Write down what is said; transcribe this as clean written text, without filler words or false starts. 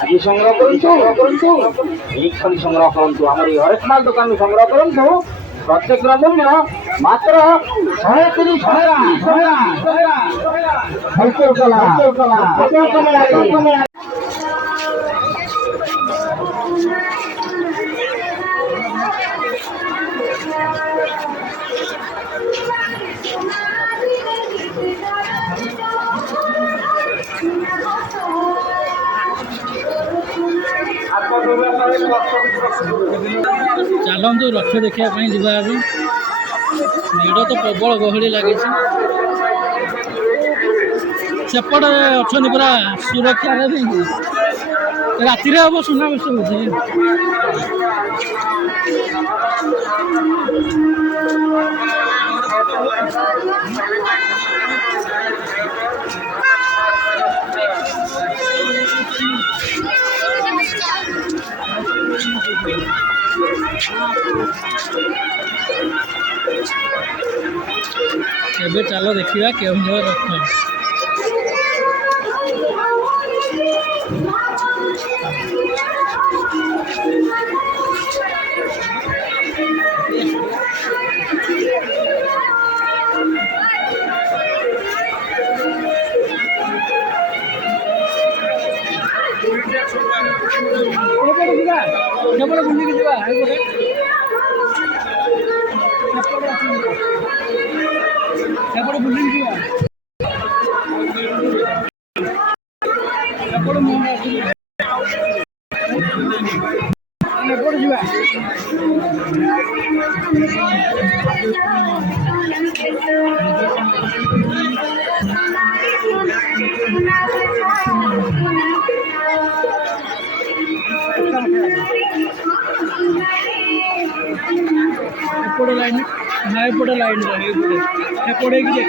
আজি সংগ্রহ করন্তু এইখানি সংগ্রহ করন্তু আমার এই হরেক মাল দোকান সংগ্রহ করন্তু প্রত্যেক মূল্য মাত্র 130 টাকা। ଚାଲନ୍ତୁ ରଥ ଦେଖିବା ପାଇଁ ଯିବା ଏବେ। ଭିଡ଼ ତ ପ୍ରବଳ ଗହଳି ଲାଗିଛି। ସେପଟେ ଅଛନ୍ତି ପୁରା ସୁରକ୍ଷାରେ ବି। ରାତିରେ ହବ ସୁନାବେଶ ହଉଛି। ଏବେ ଚାଲ ଦେଖିବା କେଉଁଝର ରଥ। ସେପଟେ ବୁଲିକି ଯିବା। ସେପଟେ ବୁଲିକି ଯିବା। ସେପଟେ ଯିବା। एपटे लाइन हाँ एपटे लाइन एपटे देखिए